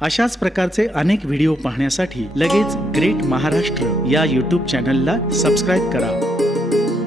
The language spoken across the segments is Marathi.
अशाच प्रकारचे अनेक व्हिडिओ पाहण्यासाठी लगेच ग्रेट महाराष्ट्र या यूट्यूब चॅनलला सबस्क्राइब करा।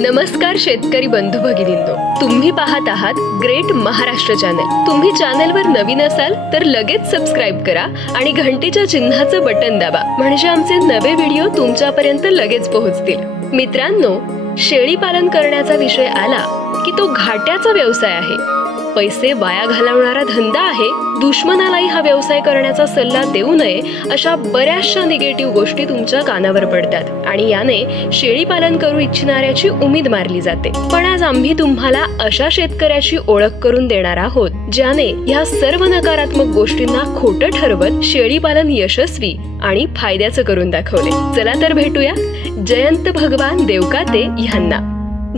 नमस्कार शेतकरी बंधू भगिनींनो, तुम्ही पाहत आहात ग्रेट महाराष्ट्र चॅनल। तुम्ही चॅनलवर नवीन असाल तर लगेच सबस्क्राइब करा आणि घंटीच्या चिन्हाचं बटन दाबा, म्हणजे आमचे नवे व्हिडिओ तुमच्यापर्यंत लगेच पोहोचतील। मित्रांनो, शेळी पालन करण्याचा विषय आला की तो घाट्याचा व्यवसाय आहे, पैसे वाया घालवणारा धंदा आहे। दुश्मनालाही हा व्यवसाय करण्याचा सल्ला देऊ नये अशा बऱ्याचशा निगेटिव्ह गोष्टी तुमच्या कानावर पडतात आणि याने शेळी पालन करू इच्छिणाऱ्याची उमेद मारली जाते। पण आज आम्ही तुम्हाला अशा शेतकऱ्याची ओळख करून देणार आहोत ज्याने या सर्व नकारात्मक गोष्टींना खोटं ठरवत शेळी पालन यशस्वी आणि फायद्याचं करून दाखवले। चला तर भेटूया जयंत भगवान देवकाते यांना।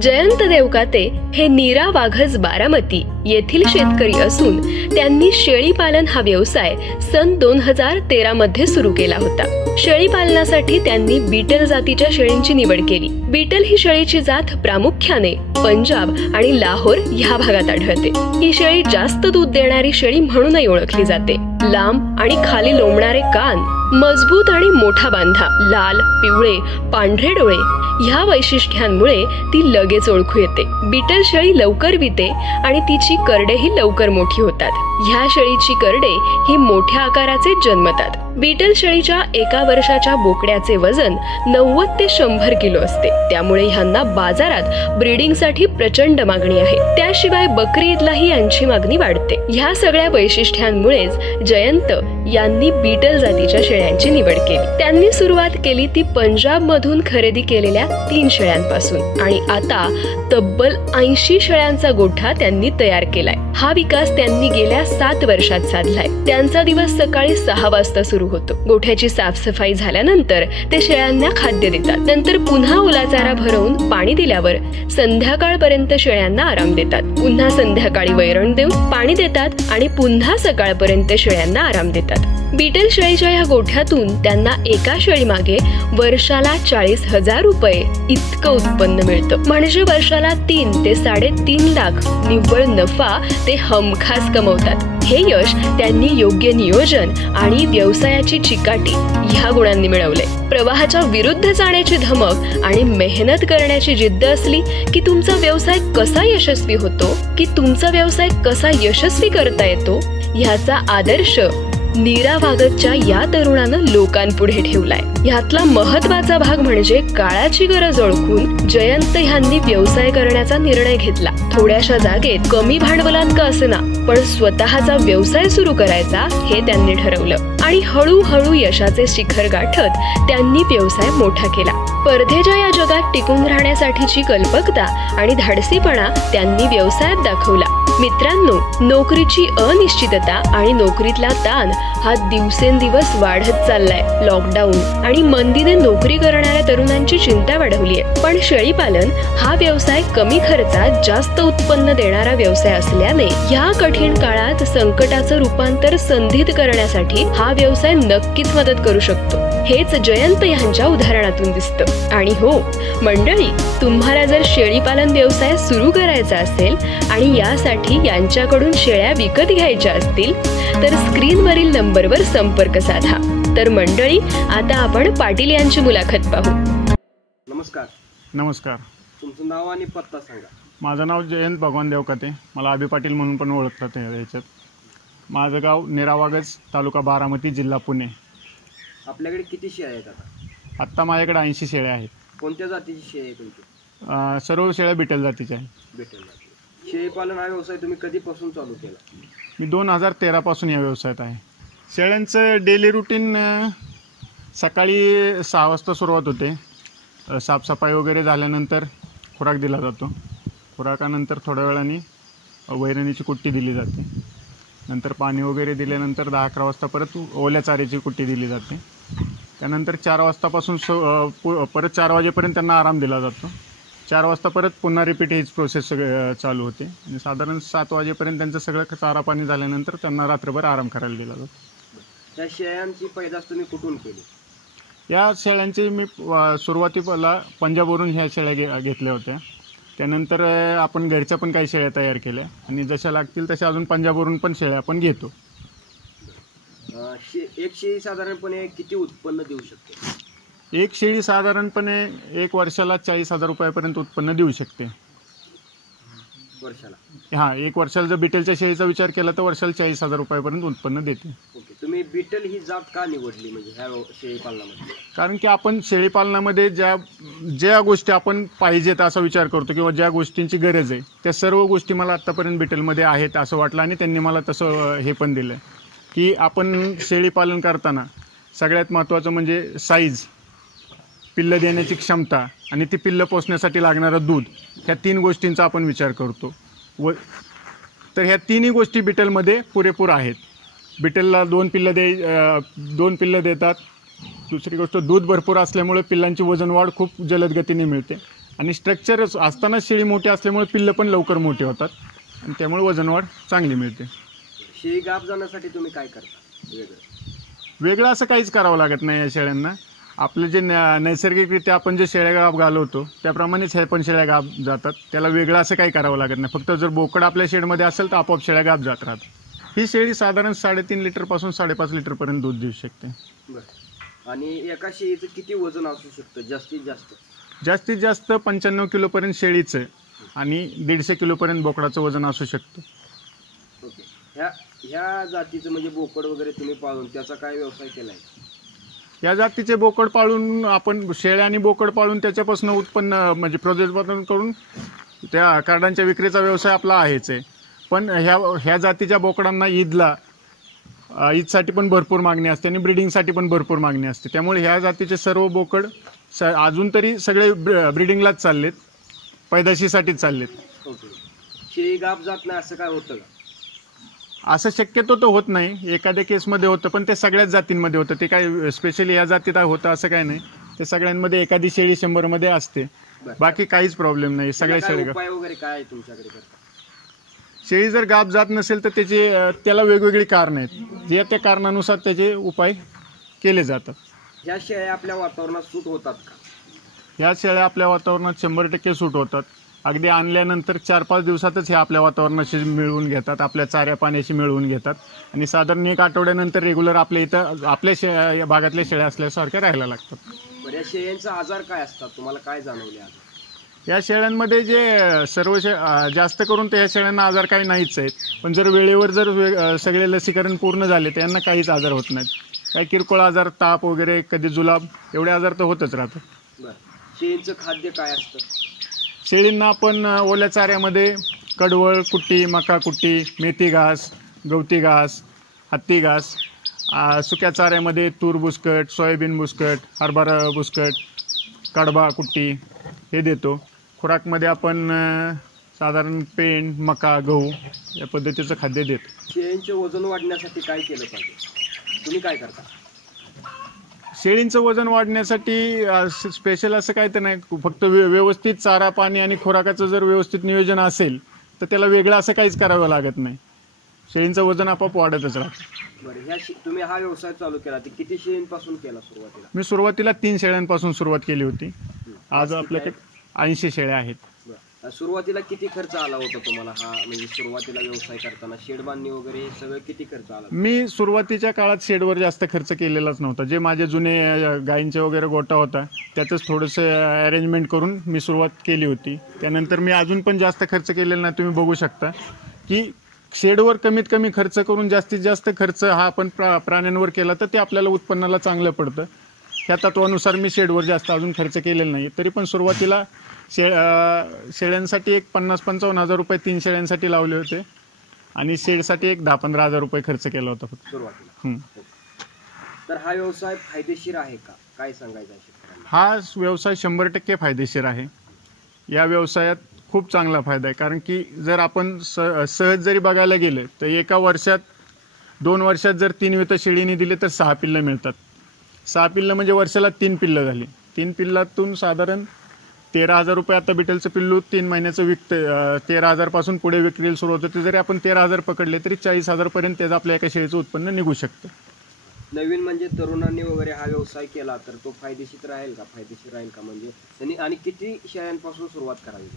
जयंत देवकाते हे नीरा वाघज बारामती येथील शेतकरी असून त्यांनी शेळी पालन हा व्यवसाय सन 2013 मध्ये सुरू केला होता। शेळी पालनासाठी त्यांनी बीटल जातीच्या शेळींची निवड केली। बीटल ही शेळीची जात प्रामुख्याने पंजाब आणि लाहोर ह्या भागात आढळते। ही शेळी जास्त दूध देणारी शेळी म्हणूनही ओळखली जाते। लांब आणि खाली लोंबणारे कान, मजबूत आणि मोठा बांधा, लाल, पिवळे, पांढरे डोळे ह्या वैशिष्ट्यांमुळे ती लगेच ओळखू येते। बीटल शेळी लवकर विते आणि तिची करडेही लवकर मोठी होतात। ह्या शेळीची करडे ही मोठ्या आकाराचे जन्मतात। बीटल शेळीच्या एका वर्षाच्या बोकड्याचे वजन 90 ते 100 किलो असते, त्यामुळे ह्यांना बाजारात ब्रीडिंगसाठी प्रचंड मागणी आहे। त्याशिवाय बकरी ईदलाही यांची मागणी वाढते। ह्या सगळ्या वैशिष्ट्यांमुळेच जयंत यांनी बीटल जातीच्या शेळ्यांची निवड केली। त्यांनी सुरुवात केली ती पंजाब मधून खरेदी केलेल्या 3 शेळ्यांपासून आणि आता तब्बल 80 शेळ्यांचा गोठा त्यांनी तयार केलाय। हा विकास त्यांनी गेल्या 7 वर्षात साधलाय। त्यांचा दिवस सकाळी 6 वाजता सुरू होतो। गोठ्याची साफसफाई झाल्यानंतर ते शेळ्यांना खाद्य देतात। नंतर पुन्हा ओला चारा भरवून पाणी दिल्यावर संध्याकाळपर्यंत शेळ्यांना आराम देतात। पुन्हा संध्याकाळी वैरण देऊन पाणी देतात आणि पुन्हा सकाळपर्यंत शेळ्यांना आराम देतात। बीटल शेळीच्या या गोठ्यातून त्यांना एका शेळी मागे वर्षाला 40,000 रुपये इतकं उत्पन्न मिळतं, म्हणजे वर्षाला 3 ते 3.5 लाख निव्वळ नफा ते हमखास कमवतात। हे यश त्यांनी योग्य नियोजन आणि व्यवसायाची चिकाटी ह्या गुणांनी मिळवले। प्रवाहाच्या विरुद्ध जाण्याची धमक आणि मेहनत करण्याची जिद्द असली की तुमचा व्यवसाय कसा यशस्वी होतो, की तुमचा व्यवसाय कसा यशस्वी करता येतो, ह्याचा आदर्श नीरा वाघजच्या या तरुणानं लोकांपुढे ठेवलाय। ह्यातला महत्वाचा भाग म्हणजे काळाची गरज ओळखून जयंत ह्यांनी व्यवसाय करण्याचा निर्णय घेतला। थोड्याशा जागेत कमी भांडवलात का असेना पण स्वतःचा व्यवसाय सुरू करायचा हे त्यांनी ठरवलं आणि हळूहळू यशाचे शिखर गाठत त्यांनी व्यवसाय मोठा केला। स्पर्धेच्या या जगात टिकून राहण्यासाठीची कल्पकता आणि धाडसीपणा त्यांनी व्यवसायात दाखवला। मित्रांनो, नोकरीची अनिश्चितता आणि नोकरीतला ताण हा दिवसेंदिवस वाढत चाललाय। लॉकडाऊन आणि मंदीने नोकरी करणाऱ्या तरुणांची चिंता वाढवली आहे। पण शेळी पालन हा व्यवसाय कमी खर्चात जास्त उत्पन्न देणारा व्यवसाय असल्याने या कठीण काळात संकटाचं रूपांतर संधीत करण्यासाठी हा व्यवसाय नक्कीच मदत करू शकतो। हेच जयंत यांच्या उदाहरणातून दिसतं। आणि हो मंडळी, तुम्हाला जर शेळी पालन व्यवसाय सुरू करायचा असेल आणि यासाठी यांच्याकडून शेळ्या विकत घ्यायच्या असतील तर स्क्रीनवरील नंबरवर संपर्क साधा। तर मंडळी, आता आपण पाटील यांची मुलाखत पाहू। नमस्कार। नमस्कार। तुमचं नाव आणि पत्ता सांगा। माझं नाव जयंत भगवान देवकाते, मला अभि पाटील म्हणून पण ओळखतात याच्यात। माझं गाव नीरा वाघज, तालुका बारामती, जिल्हा पुणे। आपल्याकडे किती शेळ्या आहेत आता? आत्ता माझ्याकडे 80 शेळ्या आहेत। कोणत्या जातीची शेळी आहे तुमची? सर्व शेळ्या बीटल जातीच्या आहेत। बीटल जाती। शेळी पालन हा व्यवसाय तुम्ही कधीपासून चालू केला? मी 2013 पासून या व्यवसायात आहे। शेळ्यांचं डेली रुटीन सकाळी 6 वाजता सुरुवात होते। साफसफाई वगैरे झाल्यानंतर खुराक दिला जातो। खुराकानंतर थोड्या वेळाने वैरणीची कुट्टी दिली जाते। नंतर पाणी वगैरे दिल्यानंतर 10-11 वाजता परत ओल्या चाऱ्याची कुट्टी दिली जाते। त्यानंतर 4 वाजतापासून परत 4 वाजेपर्यंत त्यांना आराम दिला जातो। 4 वाजता परत पुन्हा रिपीट हीच प्रोसेस चालू होते आणि साधारण 7 वाजेपर्यंत त्यांचं सगळं चारा पाणी झाल्यानंतर त्यांना रात्रभर आराम करायला दिला जातो। या शेळ्यांची पैदास तुम्ही कुठून केली? या शेळ्यांची मी सुरुवातीला पंजाबवरून ह्या शेळ्या घेतल्या होत्या। त्यानंतर आपण घरच्या पण काही शेळ्या तयार केल्या आणि जशा लागतील तशा अजून पंजाबवरून पण शेळ्या आपण घेतो। एक शेळी साधारणपणे किती उत्पन्न देऊ शकते? एक शेळी साधारणपणे एक वर्षाला 40,000 रुपयापर्यंत उत्पन्न देऊ शकते. वर्षाला? हां, एक वर्षाला जर बिटलच्या शेळीचा विचार केला तर वर्षाला 40,000 रुपयापर्यंत उत्पन्न देते. ओके. तुम्ही बिटल ही जात का निवडली म्हणजे ह्या शेळी पालनामध्ये? कारण की आपण शेळी पालनामध्ये ज्या गोष्टी आपण पाहिजेत असा विचार करतो किंवा ज्या गोष्टींची गरज आहे त्या सर्व गोष्टी मला आत्तापर्यंत बिटलमध्ये आहेत असं वाटलं आणि त्यांनी मला तसं हे पण दिलं की आपण शेळी पालन करताना सगळ्यात महत्त्वाचं म्हणजे साईज, पिल्लं देण्याची क्षमता आणि ती पिल्लं पोसण्यासाठी लागणारं दूध, ह्या 3 गोष्टींचा आपण विचार करतो. तर ह्या 3ही गोष्टी बिटलमध्ये पुरेपूर आहेत. बिटलला 2 पिल्लं देतात. दुसरी गोष्ट दूध भरपूर असल्यामुळे पिल्लांची वजन वाढ खूप जलद गतीने मिळते आणि स्ट्रक्चर असताना शेळी मोठी असल्यामुळे पिल्लं पण लवकर मोठी होतात आणि त्यामुळे वजन वाढ चांगली मिळते. शेळी गाभ जाण्यासाठी तुम्ही काय करता वेगळं असं काहीच करावं लागत नाही या शेळ्यांना. आपलं जे नैसर्गिकरित्या आपण जे शेळ्या गाभ घालवतो त्याप्रमाणेच हे पण शेळ्या गाभ जातात. त्याला वेगळं असं काही करावं लागत नाही. फक्त जर बोकड आपल्या शेडमध्ये असेल तर आपोआप शेळ्या गाभ जात राहतात. ही शेळी साधारण 3.5 लिटरपासून 5.5 लिटरपर्यंत दूध देऊ शकते. बरं. आणि एका शेळीचं किती वजन असू शकतं जास्तीत जास्त? जास्तीत जास्त 95 किलोपर्यंत शेळीचं आणि 150 किलोपर्यंत बोकडाचं वजन असू शकतं. ओके. ह्या जातीचं म्हणजे बोकड वगैरे तुम्ही पाळून त्याचा काय व्यवसाय केला आहे? या जातीचे बोकड पाळून आपण शेळ्या आणि बोकड पाळून त्याच्यापासून उत्पन्न म्हणजे प्रोत्पादन करून त्या कार्डांच्या विक्रीचा व्यवसाय आपला आहेच आहे. पण ह्या जातीच्या बोकडांना ईदसाठी पण भरपूर मागणी असते आणि ब्रीडिंगसाठी पण भरपूर मागणी असते. त्यामुळे ह्या जातीचे सर्व बोकड अजून तरी सगळे ब्रीडिंगलाच चाललेत, पैदाशीसाठीच चाललेत. ओके. शेळी गाभ जात नाही असं काय होतं का? असं शक्यतो तर होत नाही. एखाद्या केसमध्ये होतं पण ते सगळ्याच जातींमध्ये होतं. ते काय स्पेशली या जातीत होतं असं काय नाही. ते सगळ्यांमध्ये एखादी शेळी 100 असते. बाकी काहीच प्रॉब्लेम नाही. सगळ्या शेळी उपाय वगैरे काय तुमच्याकडे करता? शेळी जर गाभ जात नसेल तर त्याला वेगवेगळी कारणं आहेत. त्या कारणानुसार त्याचे उपाय केले जातात. ह्या शेळ्या आपल्या वातावरणात सूट होतात का? ह्या शेळ्या आपल्या वातावरणात 100% सूट होतात. अगदी आणल्यानंतर 4-5 दिवसातच हे आपल्या वातावरणाशी मिळवून घेतात, आपल्या चाऱ्या पाण्याशी मिळवून घेतात आणि साधारण 1 आठवड्यानंतर रेग्युलर आपल्या इथं आपल्या भागातल्या शेळ्या असल्यासारख्या राहायला लागतात. बरं. या शेळ्यांचा आजार काय असतात तुम्हाला काय जाणवले? या शेळ्यांमध्ये जास्त करून तर ह्या शेळ्यांना आजार काही नाहीच आहेत. पण जर वेळेवर सगळे लसीकरण पूर्ण झाले तर यांना काहीच आजार होत नाहीत. काही किरकोळ आजार, ताप वगैरे, कधी जुलाब, एवढे आजार तर होतच राहतात. बरं. शेळींचं खाद्य काय असतं? शेळींना आपण ओल्या चाऱ्यामध्ये कडवळ कुट्टी, मका कुट्टी, मेथी घास, गवती घास, हत्ती घास, सुक्या चाऱ्यामध्ये तूर बुसकट, सोयाबीन बुसकट, हरभरा बुसकट, कडबा कुट्टी हे देतो. खुराकमध्ये आपण साधारण पेंड, मका, गहू या पद्धतीचं खाद्य देतो. शेळींचे वजन वाढण्यासाठी काय केलं पाहिजे? तुम्ही काय करता? शेळींचं वजन वाढण्यासाठी स्पेशल असं काय तर नाही. फक्त व्यवस्थित चारा, पाणी आणि खुराकाचं जर व्यवस्थित नियोजन असेल तर त्याला वेगळं असं काहीच करावं लागत नाही. शेळींचं वजन आपोआप वाढतच राहतं. बरं. तुम्ही हा व्यवसाय चालू केला ते किती शेळींपासून केला सुरुवातीला? मी सुरुवातीला 3 शेळ्यांपासून सुरुवात केली होती. आज आपल्याकडे 80 शेळ्या आहेत. सुरुवातीला किती खर्च आला होता तुम्हाला हा म्हणजे सुरुवातीला व्यवसाय करताना? शेड बांधणी वगैरे सगळं किती खर्च आला? मी सुरुवातीच्या काळात शेडवर जास्त खर्च केलेलाच नव्हता. जे माझे जुने गायींचे वगैरे गोठा होता त्यातच थोडंसं अरेंजमेंट करून मी सुरुवात केली होती. त्यानंतर मी अजून पण जास्त खर्च केलेला नाही. तुम्ही बघू शकता की शेडवर कमीत कमी खर्च करून जास्तीत जास्त खर्च हा आपण प्राण्यांवर केला तर ते आपल्याला उत्पन्नाला चांगलं पडतं. ह्या तत्वानुसार मी शेडवर जास्त अजून खर्च केलेला नाही. तरी पण सुरुवातीला शेळ्यांसाठी एक 50-55 हजार रुपये 3 शेळ्यांसाठी लावले होते आणि शेडसाठी एक 10-15 हजार रुपये खर्च केला होता फक्त सुरुवातीला. तर हा व्यवसाय फायदेशीर आहे का? काय सांगायचं आहे शेतकऱ्यांना? हा व्यवसाय 100% फायदेशीर आहे. या व्यवसायात खूप चांगला फायदा आहे. कारण की जर आपण सहज जरी बघायला गेलं तर एका वर्षात 2 वर्षात जर 3 वितं शेळीने दिले तर 6 पिल्लं मिळतात. 6 पिल्लं म्हणजे वर्षाला 3 पिल्लं झाली. 3 पिल्लातून साधारण 13,000 रुपये. आता बिटलचं पिल्लू 3 महिन्याचं विकतं 13,000 पासून पुढे विक्रीला सुरू होतं. ते जरी आपण 13,000 पकडले तरी 40,000 पर्यंत त्याचं आपल्या एका शेळीचं उत्पन्न निघू शकतं. नवीन म्हणजे तरुणांनी वगैरे हा व्यवसाय केला तर तो फायदेशीर राहील का? म्हणजे त्यांनी आणि किती शेळ्यांपासून सुरुवात करावी?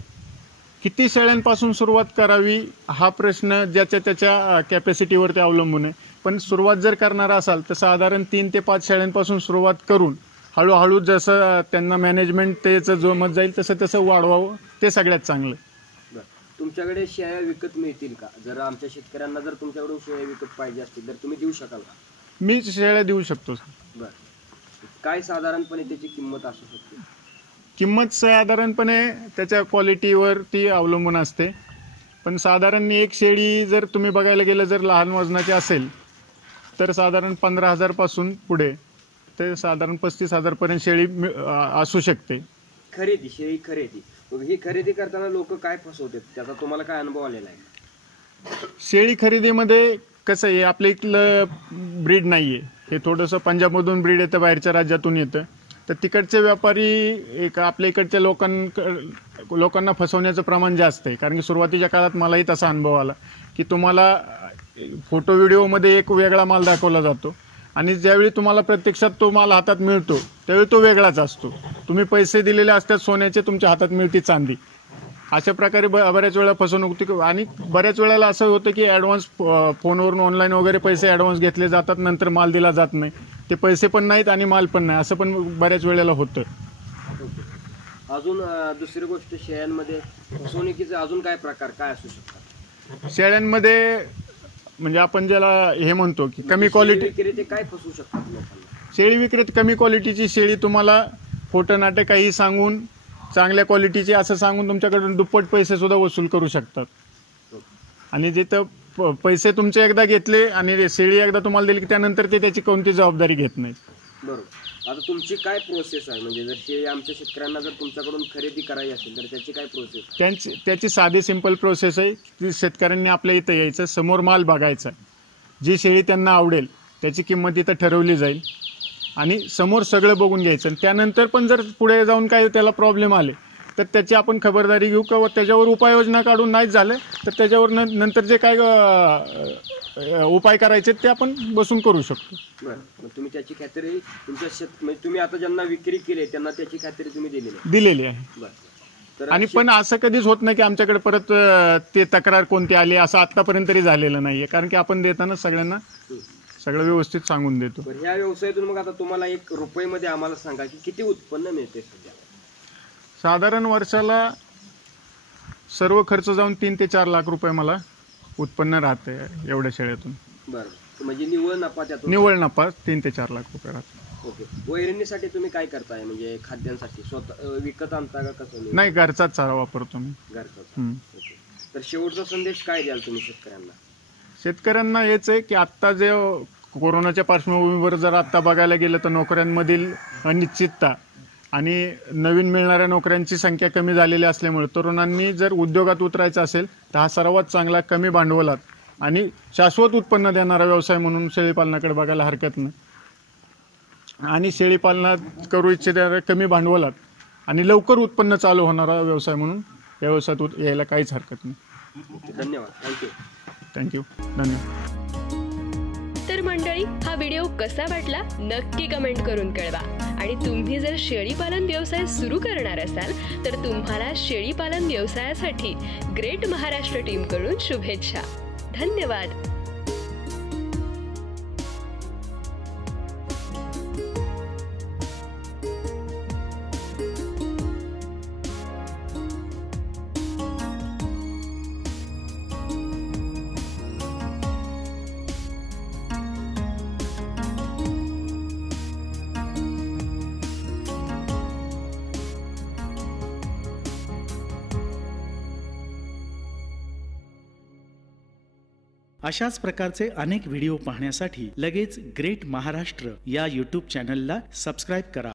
किती शेळ्यांपासून सुरुवात करावी हा प्रश्न ज्याच्या त्याच्या कॅपॅसिटीवरती अवलंबून आहे. पण सुरुवात जर करणार असाल तर साधारण 3 ते 5 शेळ्यांपासून सुरुवात करून हळूहळू जसं त्यांना मॅनेजमेंट त्याचं जोमत जाईल तसं तसं वाढवावं, ते सगळ्यात चांगलं. बरं, तुमच्याकडे शेळ्या विकत मिळतील का? जर आमच्या शेतकऱ्यांना जर तुमच्याकडून शेळ्या विकत पाहिजे असतील तर तुम्ही देऊ शकाल का? मी शेळ्या देऊ शकतो. बरं, काय साधारणपणे त्याची किंमत असू शकते? किंमत साधारणपणे त्याच्या क्वालिटीवरती अवलंबून असते. पण साधारण एक शेळी जर तुम्ही बघायला गेलं जर लहान वजनाची असेल तर साधारण 15,000 पासून पुढे ते साधारण 35,000 पर्यंत शेळी असू शकते. खरेदी, शेळी खरेदी, मग ही खरेदी करताना लोक काय फसवतात, त्याचा तुम्हाला काय अनुभव आलेला आहे? शेळी खरेदीमध्ये कसं आहे, आपल्या इथलं ब्रीड नाहीये, हे थोडंसं पंजाबमधून ब्रीड येतं, बाहेरच्या राज्यातून येतं. तर तिकडचे व्यापारी एक आपल्या इकडच्या लोकांना फसवण्याचं प्रमाण जास्त आहे. कारण की सुरुवातीच्या काळात मलाही तसा अनुभव आला की तुम्हाला फोटो व्हिडिओमध्ये एक वेगळा माल दाखवला जातो आणि ज्यावेळी तुम्हाला प्रत्यक्षात तो माल हातात मिळतो त्यावेळी तो वेगळाच असतो. तुम्ही पैसे दिलेले असतात सोन्याचे, तुमच्या हातात मिळते चांदी. अशा प्रकारे बऱ्याच वेळा फसवणूक होती. आणि बऱ्याच वेळेला असं होतं की ॲडव्हान्स फोनवरून ऑनलाईन वगैरे पैसे ॲडव्हान्स घेतले जातात, नंतर माल दिला जात नाही. ते पैसे पण नाहीत आणि माल पण नाही, असं पण बऱ्याच वेळेला होतं. अजून दुसरी गोष्ट, शेळ्यांमध्ये फसवणुकीचे अजून काय प्रकार काय असू शकतात? शेळ्यांमध्ये म्हणजे आपण ज्याला हे म्हणतो की कमी क्वालिटी, विक्रेते काय फसवू शकतात लोकांना? शेळी विक्रेते कमी क्वालिटीची शेळी तुम्हाला खोटं नाटक काही सांगून चांगल्या क्वालिटीची असं सांगून तुमच्याकडून दुप्पट पैसे सुद्धा वसूल करू शकतात. आणि जिथं पैसे तुमचे एकदा घेतले आणि शेळी एकदा तुम्हाला दिली की त्यानंतर ते त्याची कोणती जबाबदारी घेत नाहीत. बरोबर. आता तुमची काय प्रोसेस आहे, म्हणजे जर शेळी आमच्या शेतकऱ्यांना जर तुमच्याकडून खरेदी करायची असेल तर त्याची काय प्रोसेस? त्याची साधी सिंपल प्रोसेस आहे की शेतकऱ्यांनी आपल्या इथं यायचं, समोर माल बघायचा, जी शेळी त्यांना आवडेल त्याची किंमत इथं ठरवली जाईल आणि समोर सगळं बघून घ्यायचं. आणि त्यानंतर पण जर पुढे जाऊन काही त्याला प्रॉब्लेम आले तर त्याची आपण खबरदारी घेऊ किंवा त्याच्यावर उपाययोजना काढून नाहीच झालं तर त्याच्यावर नंतर जे काय उपाय करायचे ते आपण बसून करू शकतो. बरं, मग तुम्ही त्याची खात्री तुमच्या म्हणजे तुम्ही आता ज्यांना विक्री केली त्यांना त्याची खात्री तुम्ही दिलेली आहे. बरं. तर आणि पण असं कधीच होत नाही की आमच्याकडे परत ते तक्रार कोणती आली असं आतापर्यंत तरी झालेलं नाहीये. कारण की आपण देताना सगळ्यांना सगळं व्यवस्थित सांगून देतो. ह्या व्यवसायातून मग आता तुम्हाला एक रुपयामध्ये आम्हाला सांगा की किती उत्पन्न मिळते सध्या? साधारण वर्षाला सर्व खर्च जाऊन 3 ते 4 लाख रुपये मला उत्पन्न राहते एवढ्या शेळ्यातून. बरं, म्हणजे निव्वळ नफा त्यातून? निव्वळ नफा 3 ते 4 लाख रुपये राहतो. ओके. वैरणीसाठी तुम्ही काय करताय, म्हणजे खाद्यांसाठी स्वतः विकत आणता का कसं? नाही, घरचाच चारा वापरतो मी. घरचा. ओके. तर शेवटचा संदेश काय द्याल तुम्ही शेतकऱ्यांना? शेतकऱ्यांना हेच आहे की आत्ता जे कोरोनाच्या पार्श्वभूमीवर जर आत्ता बघायला गेलं तर नोकऱ्यांमधील अनिश्चितता आणि नवीन मिळणाऱ्या नोकऱ्यांची संख्या कमी झालेली असल्यामुळे तरुणांनी जर उद्योगात उतरायचं असेल तर हा सर्वात चांगला कमी भांडवलात आणि शाश्वत उत्पन्न देणारा व्यवसाय म्हणून शेळीपालनाकडे बघायला हरकत नाही. आणि शेळीपालनात करू इच्छिणाऱ्या कमी भांडवलात आणि लवकर उत्पन्न चालू होणारा व्यवसाय म्हणून या व्यवसायात यायला काहीच हरकत नाही. धन्यवाद. थँक्यू. धन्यवाद. तर मंडळी, हा व्हिडिओ कसा वाटला नक्की कमेंट करून कळवा. आणि तुम्ही जर शेळीपालन व्यवसाय सुरू करणार असाल तर तुम्हाला शेळीपालन व्यवसायासाठी ग्रेट महाराष्ट्र टीम कडून शुभेच्छा. धन्यवाद. अशाच प्रकारचे अनेक व्हिडिओ पाहण्यासाठी लगेच ग्रेट महाराष्ट्र या यूट्यूब चॅनलला सबस्क्राईब करा.